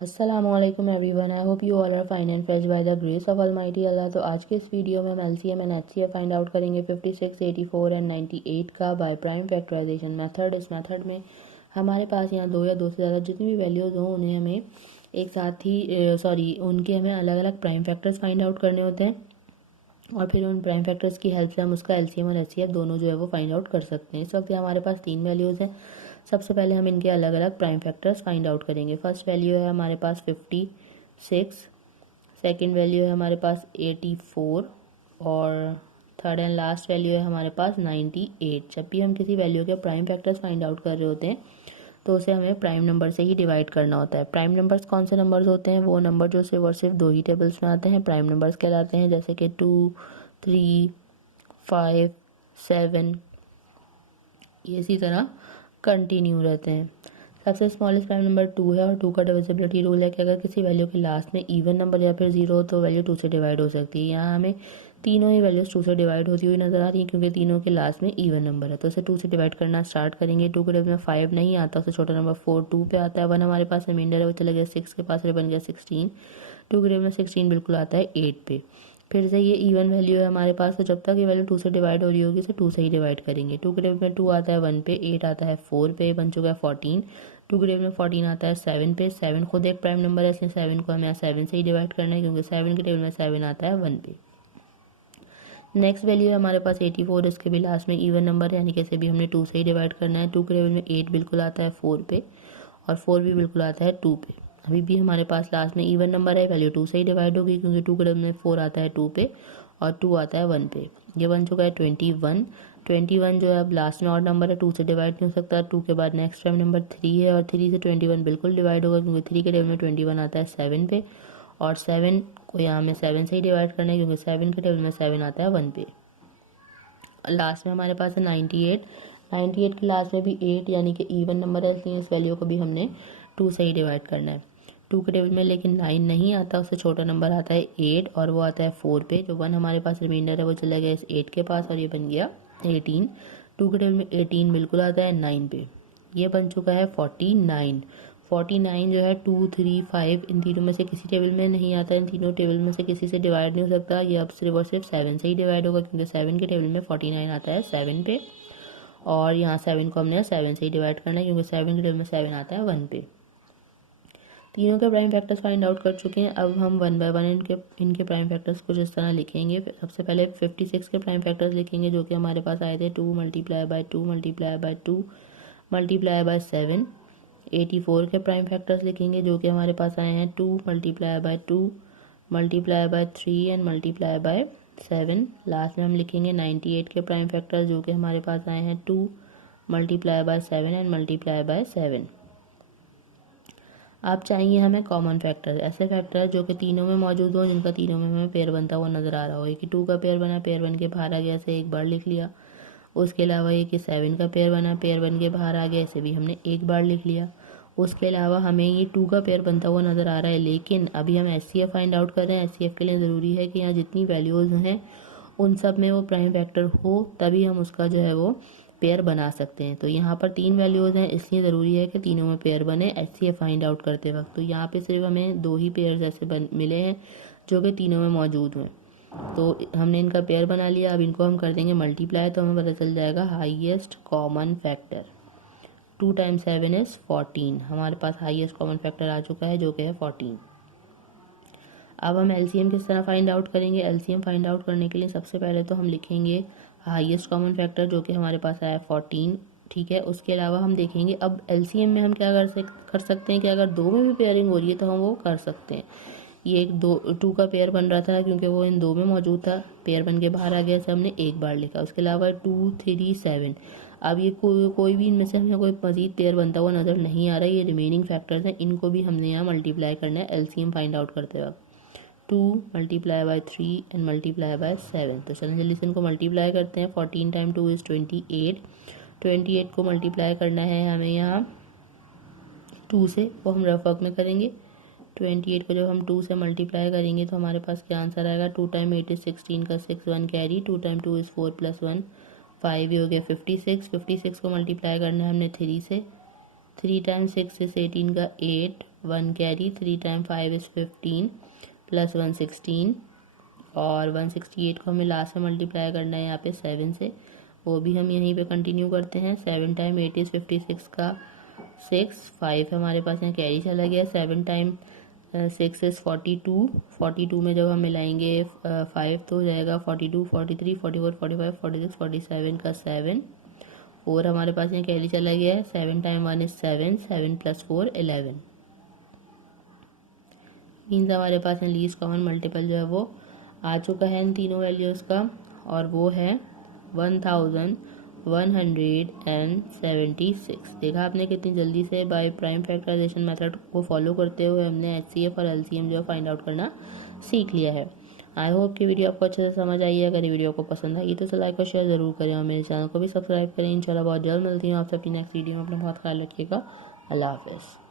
अस्सलाम वालेकुम everyone. I hope you all are fine and fresh by the grace of almighty Allah. तो आज के इस वीडियो में हम LCM and HCF find out करेंगे 56, 84 एंड 98 का बाय प्राइम फैक्टराइजेशन मेथड। इस मेथड में हमारे पास यहाँ दो या दो से ज़्यादा जितनी भी वैल्यूज़ हों उन्हें हमें एक साथ ही उनके हमें अलग अलग प्राइम फैक्टर्स फाइंड आउट करने होते हैं और फिर उन प्राइम फैक्टर्स की हेल्प से हम उसका एलसीएम और एचसीएफ दोनों जो है वो फाइंड आउट कर सकते हैं। इस वक्त हमारे पास तीन वैल्यूज़ हैं। सबसे पहले हम इनके अलग अलग प्राइम फैक्टर्स फाइंड आउट करेंगे। फर्स्ट वैल्यू है हमारे पास 56, सेकंड वैल्यू है हमारे पास 84 और थर्ड एंड लास्ट वैल्यू है हमारे पास 98। जब भी हम किसी वैल्यू के प्राइम फैक्टर्स फाइंड आउट कर रहे होते हैं तो उसे हमें प्राइम नंबर से ही डिवाइड करना होता है। प्राइम नंबर्स कौन से नंबर्स होते हैं? वो नंबर जो सिर्फ और सिर्फ दो ही टेबल्स में आते हैं प्राइम नंबर्स कहलाते हैं, जैसे कि 2, 3, 5, 7, इसी तरह कंटिन्यू रहते हैं। सबसे स्मॉलेस्ट प्राइम नंबर 2 है और 2 का डिविजिबिलिटी रूल है कि अगर किसी वैल्यू के लास्ट में इवन नंबर या फिर 0 हो तो वैल्यू 2 से डिवाइड हो सकती है। यहाँ हमें तीनों ही वैल्यूज 2 से डिवाइड होती हुई नजर आ रही है क्योंकि तीनों के लास्ट में इवन नंबर है, तो इसे 2 से डिवाइड करना स्टार्ट करेंगे। 2 के टेबल में 5 नहीं आता, उससे छोटा नंबर 4 2 पे आता है। 1 हमारे पास रिमाइंडर है, वो चला गया 6 के पास, बन गया 16। 2 के टेबल में 16 बिल्कुल आता है 8 पे। फिर से ये इवन वैल्यू है हमारे पास, तो जब तक ये वैल्यू 2 से डिवाइड हो रही होगी इसे 2 से ही डिवाइड करेंगे। 2 के टेबल में 2 आता है 1 पे, 8 आता है 4 पे, बन चुका है 14। 2 के टेबल में 14 आता है 7 पे। 7 खुद एक प्राइम नंबर है, इसलिए 7 को हमें यहाँ 7 से ही डिवाइड करना है क्योंकि 7 के टेबल में 7 आता है 1 पे। नेक्स्ट वैल्यू है हमारे पास 84, इसके भी लास्ट में इवन नंबर है, यानी कि इसे भी हमने 2 से ही डिवाइड करना है। 2 के टेबल में 8 बिल्कुल आता है 4 पे और 4 भी बिल्कुल आता है 2 पे। अभी भी हमारे पास लास्ट में इवन नंबर है, वैल्यू 2 से ही डिवाइड होगी क्योंकि 2 के टेबल में 4 आता है 2 पे और 2 आता है 1 पे। ये बन चुका है 21। 21 जो है अब लास्ट में और नंबर है, 2 से डिवाइड नहीं हो सकता। 2 के बाद नेक्स्ट प्राइम नंबर 3 है और 3 से 21 बिल्कुल डिवाइड होगा क्योंकि 3 के टेबल में 21 आता है 7 पे और 7 को यहाँ में 7 से ही डिवाइड करना है क्योंकि 7 के टेबल में 7 आता है 1 पे। लास्ट में हमारे पास है 98। 98 के लास्ट में भी 8 यानी कि इवन नंबर है, इसलिए इस वैल्यू को भी हमने 2 से ही डिवाइड करना है। 2 के टेबल में लेकिन 9 नहीं आता, उससे छोटा नंबर आता है 8 और वो आता है 4 पे। जो 1 हमारे पास रिमाइंडर है वो चला गया इस 8 के पास और ये बन गया 18। 2 के टेबल में 18 बिल्कुल आता है 9 पे। ये बन चुका है 49। 49 जो है 2, 3, 5 इन तीनों में से किसी टेबल में नहीं आता, इन तीनों टेबल में से किसी से डिवाइड नहीं हो सकता। ये अब सिर्फ और सिर्फ 7 से ही डिवाइड होगा क्योंकि 7 के टेबल में 49 आता है 7 पे और यहाँ 7 को हमने 7 से ही डिवाइड करना है क्योंकि 7 के टेबल में 7 आता है 1 पे। तीनों के प्राइम फैक्टर्स फाइंड आउट कर चुके हैं। अब हम 1 बाय 1 इनके प्राइम फैक्टर्स कुछ इस तरह लिखेंगे। सबसे पहले 56 के प्राइम फैक्टर्स लिखेंगे जो कि हमारे पास आए थे 2 multiply by 2 multiply by 2 multiply by 7। 84 के प्राइम फैक्टर्स लिखेंगे जो कि हमारे पास आए हैं 2 multiply by 2 multiply by 3 and multiply by 7। Last में हम लिखेंगे 98 के प्राइम फैक्टर्स जो कि हमारे पास आए हैं 2 multiply by 7 and multiply by 7। आप चाहिए हमें कॉमन फैक्टर, ऐसे फैक्टर जो कि तीनों में मौजूद हो, जिनका तीनों में हमें पेयर बनता हुआ नजर आ रहा हो। कि 2 का पेयर बना, पेयर बन के बाहर आ गया, इसे एक बार लिख लिया। उसके अलावा ये कि 7 का पेयर बना, पेयर बन के बाहर आ गया, इसे भी हमने एक बार लिख लिया। उसके अलावा हमें ये 2 का पेयर बनता हुआ नजर आ रहा है, लेकिन अभी हम एचसीएफ फाइंड आउट कर रहे हैं। एचसीएफ के लिए ज़रूरी है कि यहाँ जितनी वैल्यूज़ हैं उन सब में वो प्राइम फैक्टर हो, तभी हम उसका जो है वो पेयर बना सकते हैं। तो यहाँ पर 3 वैल्यूज़ हैं, इसलिए ज़रूरी है कि तीनों में पेयर बने एचसीएफ फाइंड आउट करते वक्त। तो यहाँ पे सिर्फ हमें 2 ही पेयर ऐसे मिले हैं जो कि तीनों में मौजूद हैं, तो हमने इनका पेयर बना लिया। अब इनको हम कर देंगे मल्टीप्लाई, तो हमें पता चल जाएगा highest common factor 2 times 7 is 14। हमारे पास हाईएस्ट कॉमन फैक्टर आ चुका है जो कि है 14। अब हम एलसीएम किस तरह फाइंड आउट करेंगे? एलसीएम फाइंड आउट करने के लिए सबसे पहले तो हम लिखेंगे हाईएस्ट कॉमन फैक्टर जो कि हमारे पास आया 14, ठीक है। उसके अलावा हम देखेंगे अब एलसीएम में हम क्या कर सकते हैं कि अगर 2 में भी पेयरिंग हो रही है तो हम वो कर सकते हैं। ये एक 2 का पेयर बन रहा था क्योंकि वो इन 2 में मौजूद था, पेयर बन के बाहर आ गया, से हमने एक बार लिखा। उसके अलावा 2, 3, 7, अब ये कोई भी इनमें से हमें कोई मजीद पेयर बनता हुआ नज़र नहीं आ रहा है। ये रिमेनिंग फैक्टर्स हैं, इनको भी हमने यहाँ मल्टीप्लाई करना है एलसीएम फाइंड आउट करते वक्त। 2 multiply by 3 and multiply by 7। तो चलें जल्दी से इनको मल्टीप्लाई करते हैं। 14 टाइम 2 इज़ 28। 28 को मल्टीप्लाई करना है हमें यहाँ 2 से, वो हम रफ वर्क में करेंगे। 28 को जब हम 2 से मल्टीप्लाई करेंगे तो हमारे पास क्या आंसर आएगा? 2 टाइम 8 इज 16 का 6 1 कैरी, 2 टाइम 2 इज़ 4 + 1 5, ये हो गया 56। 56 को मल्टीप्लाई करना है हमने 3 से। 3 टाइम 6 इज 18 का 8, 1 कैरी, 3 टाइम 5 इज़ 15 प्लस 116, और 168 को हमें लास्ट में मल्टीप्लाई करना है यहाँ पे 7 से, वो भी हम यहीं पे कंटिन्यू करते हैं। 7 टाइम 8 इज़ 56 का 6, 5 हमारे पास यहाँ कैरी चला गया। 7 टाइम 6 इज़ 42, 42 में जब हम मिलाएंगे 5 तो हो जाएगा 42, 43, 44, 45, 46, 47 का 7, और हमारे पास यहाँ कैरी चला गया है। 7 टाइम 1 इज़ 7, 7 प्लस 4 11, मीन्स हमारे पास यहाँ लीस्ट कॉमन मल्टीपल जो है वो आ चुका है इन तीनों वैल्यूज़ का, और वो है 1176। देखा आपने कितनी जल्दी से बाय प्राइम फैक्टराइजेशन मेथड को फॉलो करते हुए हमने HCF और LCM जो फाइंड आउट करना सीख लिया है। आई होप कि वीडियो आपको अच्छे से समझ आई है। अगर ये वीडियो को पसंद आई तो लाइक और शेयर ज़रूर करें, और मेरे चैनल को भी सब्सक्राइब करें। इंशाल्लाह बहुत जल्द मिलती हूँ आप सबकी नेक्स्ट वीडियो में। अपना बहुत ख्याल रखिएगा। अल्लाह हाफिज़।